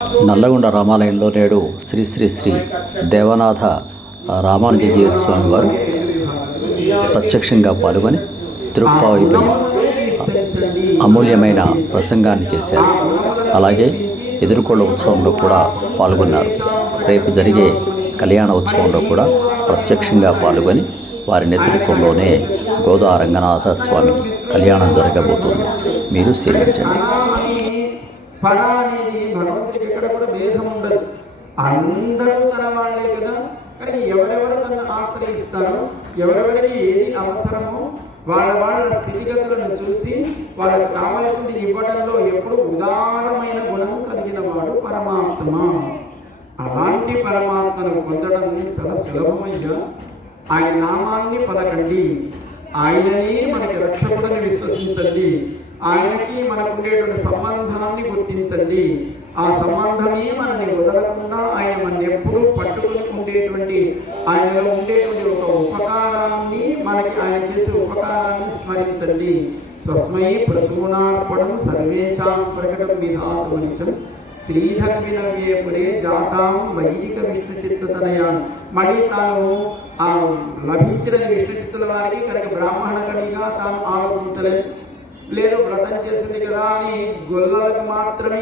నల్లగొండ రామాలయంలో నేడు శ్రీ శ్రీ శ్రీ దేవనాథ రామానుజీయర్ స్వామి వారు ప్రత్యక్షంగా పాల్గొని తిరుప్పావైపై అమూల్యమైన ప్రసంగాన్ని చేశారు. అలాగే ఎదుర్కోళ్ళ ఉత్సవంలో కూడా పాల్గొన్నారు. రేపు జరిగే కళ్యాణ ఉత్సవంలో కూడా ప్రత్యక్షంగా పాల్గొని వారి నేతృత్వంలోనే గోదా రంగనాథ స్వామి కళ్యాణం జరగబోతుంది. మీరు సేవించండి. ఫల అనేది భగవంతుడికి ఎక్కడ కూడా భేదం ఉండదు. అందరూ తన వాళ్ళే కదా. కానీ ఎవరెవరు తనను ఆశ్రయిస్తారో, ఎవరెవరికి ఏది అవసరమో వాళ్ళ స్థితిగతులను చూసి వాళ్ళకి కావలసింది ఇవ్వడంలో ఎప్పుడు ఉదారమైన గుణం కలిగిన వాడు పరమాత్మ. అలాంటి పరమాత్మను పొందడం చాలా సులభమయ్యా. ఆయన నామాన్ని పలకండి, ఆయననే మనకి రక్షకుడని విశ్వసించండి, ఆయనకి మనకు ఉండేటువంటి సంబంధాన్ని గుర్తించండి. ఆ సంబంధమే మనని వదలకుండా ఆయన మన ఎప్పుడూ పట్టుకుని ఉండేటువంటి ఆయనలో ఉండేటువంటి ఒక ఉపకారాన్ని, మనకి ఆయన చేసే ఉపకారాన్ని స్మరించండి. స్వస్మై ప్రసూనార్పణం సర్వేషాం ప్రకటం విధాతు నిత్యం శ్రీధర్వినవ్యే పురే జాతాం వైదిక విష్ణు చిత్తతనయాన్. మళ్ళీ తాను ఆ లభించిన విష్ణు చిత్తుల వారికి కనుక బ్రాహ్మణ కడిగా తాను ఆలోచించలేదు. లేదు వ్రతం చేసింది కదా అని గొల్లలకు మాత్రమే